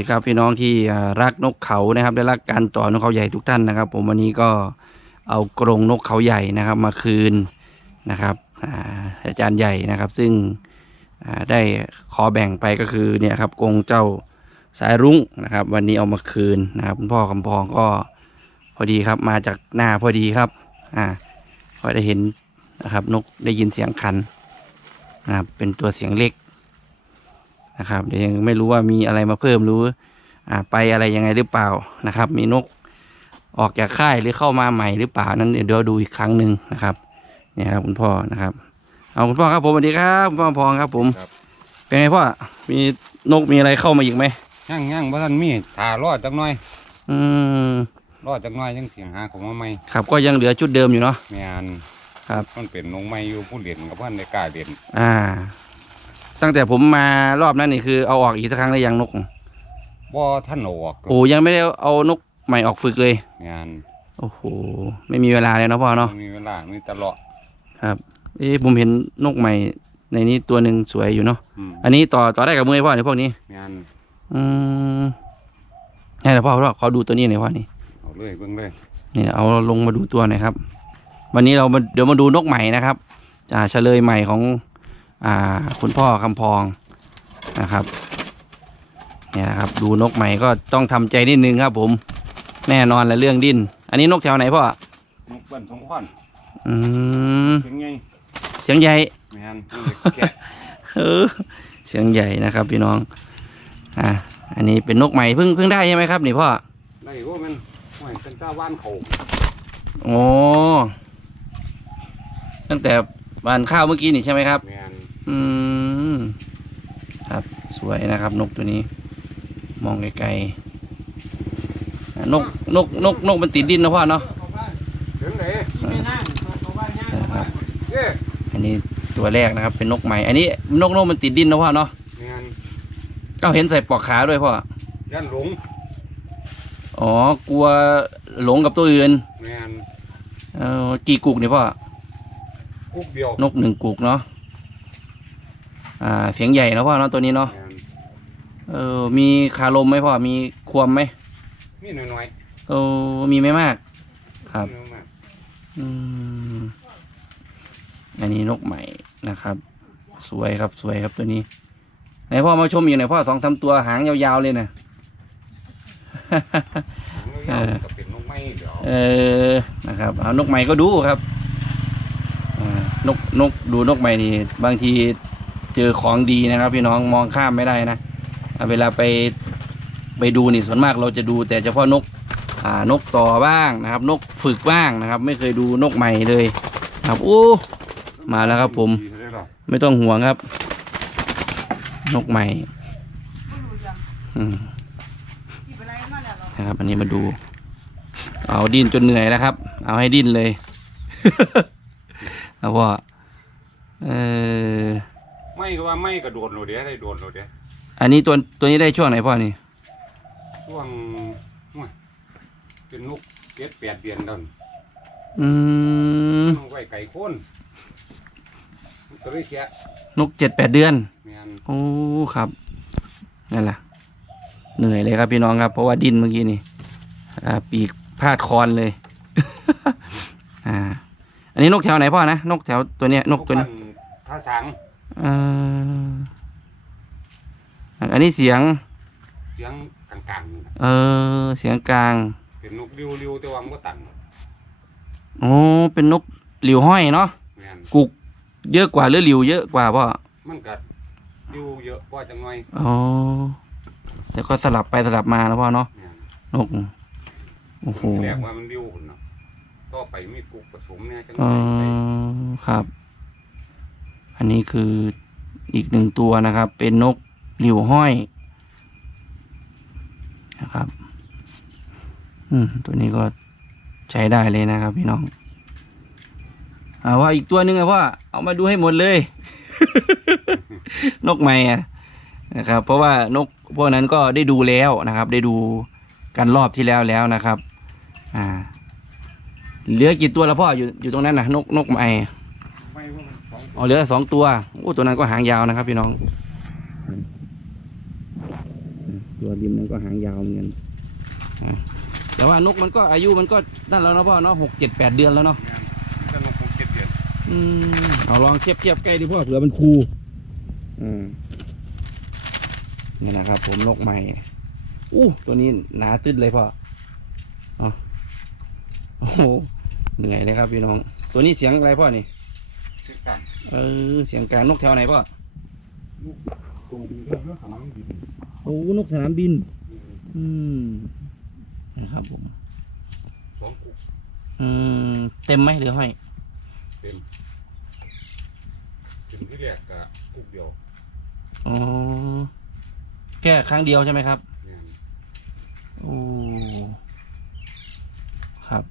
ดีครับพี่น้องที่รักนกเขานะครับและรักการต่อนกเขาใหญ่ทุกท่านนะครับ ผมวันนี้ก็เอากรงนกเขาใหญ่นะครับ มาคืนนะครับอาจารย์ใหญ่นะครับ ซึ่งได้ขอแบ่งไปก็คือเนี่ยครับกรงเจ้าสายรุ้งนะครับ วันนี้เอามาคืนนะครับคุณพ่อคำพองก็พอดีครับมาจากหน้าพอดีครับอ่าก็ได้เห็นนะครับ นกได้ยินเสียงคันนะครับเป็นตัวเสียงเล็ก นะครับเดี๋ยวยังไม่รู้ว่ามีอะไรมาเพิ่มหรู้อ่าไปอะไรยังไงหรือเปล่านะครับ มีนกออกจากค่ายหรือเข้ามาใหม่หรือเปล่านั้นเดี๋ยวดูอีกครั้งหนึ่งนะครับเนี่ยครับคุณพ่อนะครับ เอาคุณพ่อครับผมสวัสดีครับคุณพ่อพองครับผมครับเป็นไงพ่อมีนกมีอะไรเข้ามาอีกไหมย่างย่างบ่ทันมีถ้ารอจักหน่อย อืมรอจักหน่อยจังสิหาของมาใหม่ครับ ก็ยังเหลือชุดเดิมอยู่เนาะแม่นครับมันเป็นนงใหม่อยู่ผู้เรียนกับเพิ่นได้กล้าเรียนอ่า ตั้งแต่ผมมารอบนั้นนี่คือเอาออกอีกสักครั้งได้ยังนก บ่ท่านเอาออกโอ้ยังไม่ได้เอานกใหม่ออกฝึกเลยแม่นโอ้โหไม่มีเวลาเลยเนาะพ่อเนาะมีเวลามีแตลอดครับ เอ๊ะผมเห็นนกใหม่ ในนี้ตัวหนึ่งสวยอยู่เนาะอืมอันนี้ต่อต่อได้กับมือไอ้พ่อในพวกนี้แม่นอืมนี่แหละพ่อพ่อขอดูตัวนี้หน่อยพ่อนี่เอาเลยเบิ่งเลยนี่เอาลงมาดูตัวหน่อยครับ วันนี้เรามาเดี๋ยวมาดูนกใหม่นะครับ อ่าเฉลยใหม่ของอ่า คุณพ่อคำพองนะครับเนี่ยนะครับดูนกใหม่ก็ต้องทำใจนิดนึงครับ ผมแน่นอนแหละเรื่องดิ้นอันนี้นกแถวไหนพ่อนกเปิ้นสองขวัญอืมเป็นไงเสียงใหญ่แม่นนี่แกะเออเสียงใหญ่นะครับพี่น้องอ่าอันนี้เป็นนกใหม่เพิ่งเพิ่งได้ใช่ไหมครับนี่พ่อได้ว่ามันโอ้ยเป็นตาว่านเขาโอ้ตั้งแต่บานข้าวเมื่อกี้นี่ใช่ไหมครับแม่น อืมครับสวยนะครับนกตัวนี้ มองไกลๆอะนกนกนกนกมันติดดินนะพ่อเนาะถึงไหนนะครับเอ้อันนี้ตัวแรกนะครับ เป็นนกใหม่ อันนี้นกนกมันติดดินนะพ่อเนาะแม่นก็เห็นใส่ปลอกขาด้วยพ่อยันหลงอ๋อกลัวหลงกับตัวอื่นแม่นเออกี่กุกเนี่ยพ่อกุกเดียวนกหนึ่งกุกเนาะ อ่าเสียงใหญ่นะพ่อเนาะตัวนี้เนาะแม่นเออมีคาลมไหมพ่อมีควมไหมมีหน่อยเออมีไม่มาก ๆ ครับ มีน้อยมากอืมอันนี้นกใหม่นะครับ สวยครับสวยครับตัวนี้ไหนพ่อมาชมอีกหน่อยพ่อสองสามตัวหางยาวๆเลยนะหางยาวๆก็เป็นนกไม้เดี๋ยวเออ นะครับเอานกใหม่ก็ดูครับอ่านกนกดูนกใหม่นี่บางที เจอของดีนะครับ พี่น้องมองข้ามไม่ได้นะเวลาไปไปดูนี่ส่วนมากเราจะดูแต่เฉพาะนกนกต่อบ้างนะครับ นกฝึกบ้างนะครับ ไม่เคยดูนกใหม่เลยครับโอ้มาแล้วครับผม ไม่ต้องห่วงครับ นกใหม่นะครับ อันนี้มาดู เอาดิ้นจนเหนื่อยแล้วครับ เอาให้ดิ้นเลยเอาว่าเออ ไม่ก็ว่าไม่กระโดดโหลดเดี๋ยวได้โดดโหลดเดี๋ยวอันนี้ตัวตัวนี้ได้ช่วงไหนพ่อนี่ช่วงโอ้ยเป็นนกเจ็ดแปดเดือนแล้วนี่อืมต้องไว้ไก่โคนก็เลยแค่นกเจ็ดแปดเดือน แม่นโอ้ครับนั่นแหละเหนื่อยเลยครับพี่น้องครับเพราะว่าดิ้นเมื่อกี้นี่อ่าปีกพาดคอนเลย อ่า อันนี้นกแถวไหนพ่อนะนกแถวตัวเนี้ยนกตัวนี้บ้าท่าสังเอ่ออันนี้เสียง เสียงกลางๆนี่นะเออ เสียงกลาง เป็นนกริ้วๆแต่ว่ามันก็ตันโอ้เป็นนกหลิวห้อยเนาะแม่นกุกเยอะกว่าหรือหลิวเยอะกว่าพ่อมันก็ริ้วเยอะกว่าจังหน่อยอ๋อแต่ก็สลับไปสลับมานะพ่อเนาะแม่นนกโอ้โหทีแรกว่ามันริ้วพุ่นเนาะต่อไปมีกุกผสมเนี่ยจังหเอน่อยอครับ อันนี้คืออีกหนึ่งตัวนะครับ เป็นนกหลิวห้อยนะครับ อืมตัวนี้ก็ใช้ได้เลยนะครับ พี่น้องอาว่าอีกตัวหนึ่งอะพ่อเอามาดูให้หมดเลย นกใหม่อะนะครับ เพราะว่านกพวกนั้นก็ได้ดูแล้วนะครับ ได้ดูกันรอบที่แล้วแล้วนะครับ อ่า เหลือกี่ตัวแล้วพ่ออยู่อยู่ตรงนั้นนะนกนกใหม่ไม่ ว่ามันสองอ๋อเหลือสองตัวโอ้ตัวนั้นก็หางยาวนะครับ พี่น้อง ตัวริมนั้นก็หางยาวเหมือนกันอะแต่ว่านกมันก็อายุมันก็นั่นแล้วเนาะพ่อเนาะหกเจ็ดแปดเดือนแล้วเนาะงานจะนกคงเก็บเดือนอืมเอาลองเทียบเทียบใกล้ดิพ่อเผื่อมันคูอืมนี่นะครับ ผมนกใหม่อู้ตัวนี้หนาตึดเลยพ่อเอาโอ้โหเหนื่อยเลยครับพี่น้อง ตัวนี้เสียงอะไรพ่อนี่ เช็คกันเออเสียงกลางนกแถวไหนพ่อลูกตรงนี้เรื่องของน้ำดินโอ้นกสนามบิน อืมนะครับผมสองกุกอืมเต็มไหมหรือห้อยเต็มถึงที่แรกกะกุกเดียวอ๋อแค่ครั้งเดียวใช่ไหมครับงานโอ้ครับ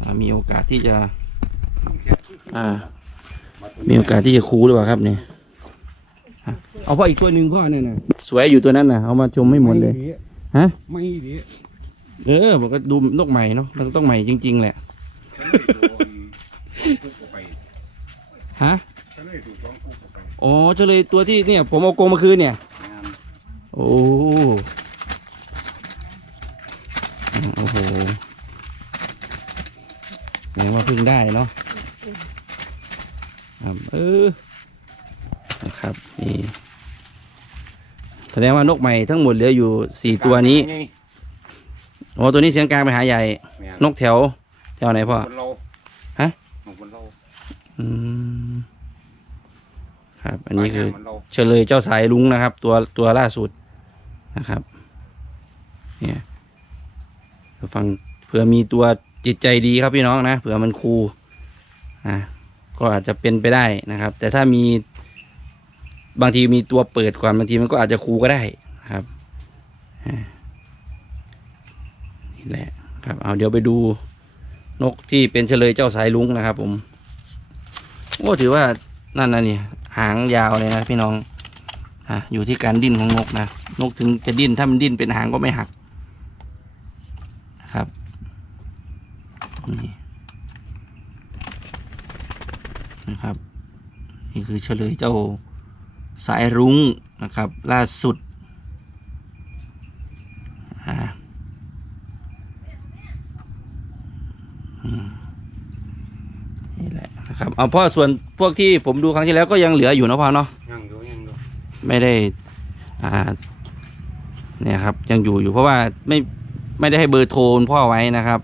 อ่ามีโอกาสที่จะแค่อ่า มาตรงมีนี้โอกาสที่จะคูหรือเปล่าครับเนี่ยอะเอาพ่ออีกตัวหนึ่งพ่อเนี่ยนะสวยอยู่ตัวนั้นนะเอามาชมไม่หมดเลย ฮะ ไม่ดีเออผมก็ดูนกใหม่เนาะมันต้องใหม่จริง ๆ แหละฉันเลยโดนกุกออกไปฮะฉันเลยถูกสองกุกออกไปอ๋อเฉลยตัวที่เนี่ย ผมเอากรงมาคืนเนี่ยงานโอ้อืมโอ้โหแสดงว่าเพึ่งได้เนาะ ครับ เออนะครับนี่แสดงว่านกใหม่ทั้งหมดเหลืออยู่สี่ตัวนี้โอ้ตัวนี้เสียงกลางไปหาใหญ่ นกแถว แถวไหนพ่อคนเราฮะนกคนเราอืมครับ อันนี้คือปลายหางมันเราเฉลยเจ้าสายลุงนะครับ ตัวตัวล่าสุดนะครับ เนี่ยเผื่อฟังเผื่อมีตัวจิตใจดีครับพี่น้องนะเผื่อมันคูอะ ก็อาจจะเป็นไปได้นะครับ แต่ถ้ามีบางทีมีตัวเปิดก่อนบางทีมันก็อาจจะคูก็ได้ครับนี่แหละครับเอาเดี๋ยวไปดูนกที่เป็นเฉลยเจ้าสายลุงนะครับ ผมโอ้ถือว่านั่นนะนี่หางยาวเลยนะพี่น้องอะอยู่ที่การดิ้นของนกนะนกถึงจะดิ้นถ้ามันดิ้นเป็นหางก็ไม่หักนะครับนี่ นะครับ นี่คือเฉลยเจ้าสายรุ้งนะครับ ล่าสุดนี่แหละนะครับเอาพ่อส่วนพวกที่ผมดูครั้งที่แล้วก็ยังเหลืออยู่นะพ่อเนาะยังอยู่ยังอยู่ไม่ได้อ่าเนี่ยครับยังอยู่อยู่เพราะว่าไม่ไม่ได้ให้เบอร์โทรพ่อไว้นะครับ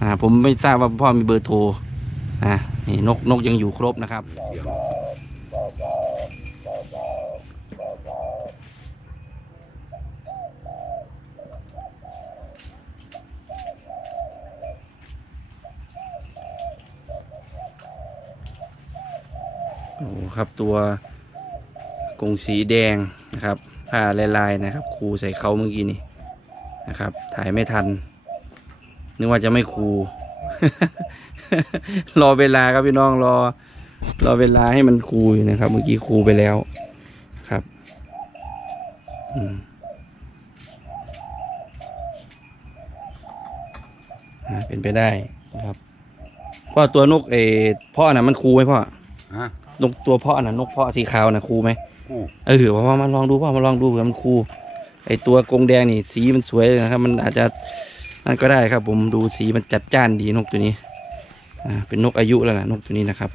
อ่าผมไม่ทราบว่าพ่อมีเบอร์โทร อ่านี่นกนกยังอยู่ครบนะครับ โอ้โหครับตัวกรงสีแดงนะครับผ้าลายๆนะครับครูใส่เขาเมื่อกี้นี่นะครับ ถ่ายไม่ทัน นึกว่าจะไม่ครู รอเวลาครับพี่น้องรอ รอเวลาให้มันครูอยู่นะครับ เมื่อกี้ครูไปแล้วครับอืมอ่าเป็นไปได้นะครับพ่อตัวนกเออพ่อน่ะมันครูไหมพ่อฮะนกตัวพ่อน่ะนกพ่อสีขาวน่ะครูไหมกูเออพ่อมาลองดูพ่อมาลองดูเผื่อมันครูไอตัวกรงแดงนี่สีมันสวยเลยนะครับ มันอาจจะนั่นก็ได้ครับ ผมดูสีมันจัดจ้านดีนกตัวนี้อ่า เป็นนกอายุแล้วล่ะนกตัวนี้นะครับ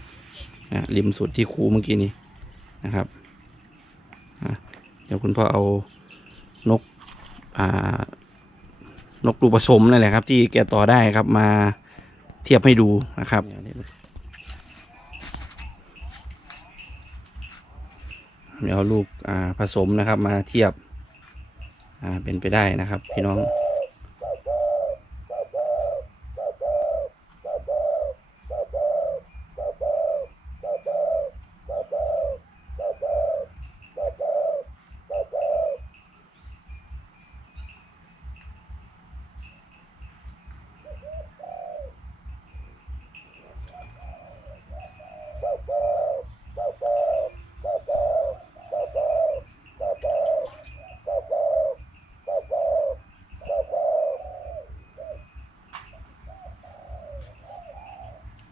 ริมสุดที่ครูเมื่อกี้นี้นะครับเดี๋ยวคุณพ่อเอานกนกลูผสมนั่นแหละครับ ที่แกต่อได้ครับมาเทียบให้ดูนะครับเดี๋ยวเอาลูกผสมนะครับมาเทียบเป็นไปได้นะครับ พี่น้อง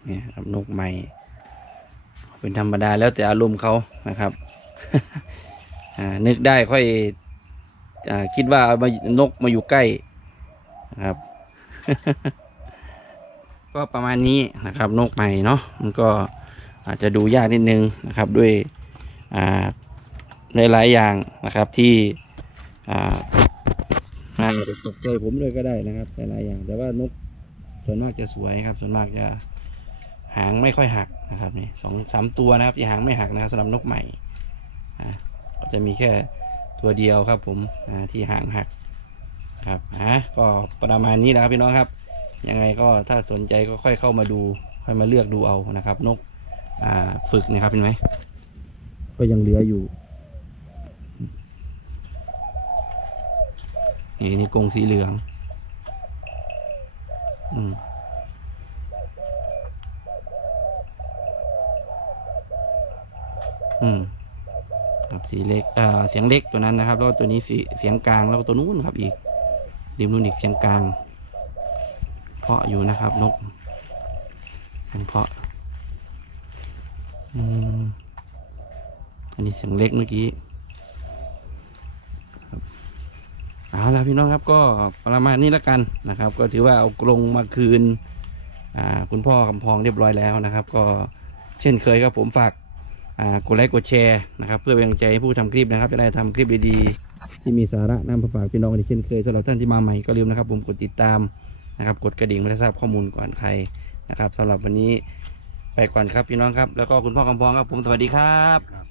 เนี่ยครับนกใหม่ เป็นธรรมดาแล้วแต่อารมณ์เขานะครับนึกได้ค่อยอคิดว่ามานกมาอยู่ใกล้นะครับ ก็ประมาณนี้นะครับ นกใหม่เนาะมันก็อาจจะดูยากนิดนึงนะครับ ด้วยหลายๆอย่างนะครับที่อ่าอาจจะตกใจผมเลยก็ได้นะครับหลายๆอย่าง แต่ว่านกส่วนมากจะสวยครับ ส่วนมากจะ หางไม่ค่อยหักนะครับนี่สองสามตัวนะครับที่หางไม่หักนะครับสำหรับนกใหม่อ่าก็จะมีแค่ตัวเดียวครับผมอ่าที่หางหักครับอะก็ประมาณนี้นะครับพี่น้องครับ ยังไงก็ถ้าสนใจก็ค่อยเข้ามาดู ค่อยมาเลือกดูเอานะครับ นกอ่าฝึกนะครับเห็นไหมก็ยังเหลืออยู่นี่นี่กรงสีเหลือง อืม อืมครับสีเล็กเอ่อเสียงเล็กตัวนั้นนะครับ แล้วก็ตัวนี้สีเสียงกลางแล้วก็ตัวนู้นครับอีกริมนู้นอีกเสียงกลาง เพาะอยู่นะครับนกเป็นเพาะอืมอันนี้เสียงเล็กเมื่อกี้เอาละพี่น้องครับก็ประมาณนี้แล้วกันนะครับ ก็ถือว่าเอากรงมาคืนคุณพ่อกำพองเรียบร้อยแล้วนะครับ ก็เช่นเคยครับผมฝาก กดไลค์กดแชร์นะครับ เพื่อเป็นกำลังใจให้ผู้ทำคลิปนะครับจะได้ทำคลิปดีๆที่มีสาระนำมาฝากพี่น้องกันอีกเช่นเคยสำหรับท่านที่มาใหม่ก็ลืมนะครับ ผมกดติดตามนะครับ กดกระดิ่งเพื่อทราบข้อมูลก่อนใครนะครับสำหรับวันนี้ไปก่อนครับพี่น้องครับ แล้วก็คุณพ่อคำพองครับผมสวัสดีครับ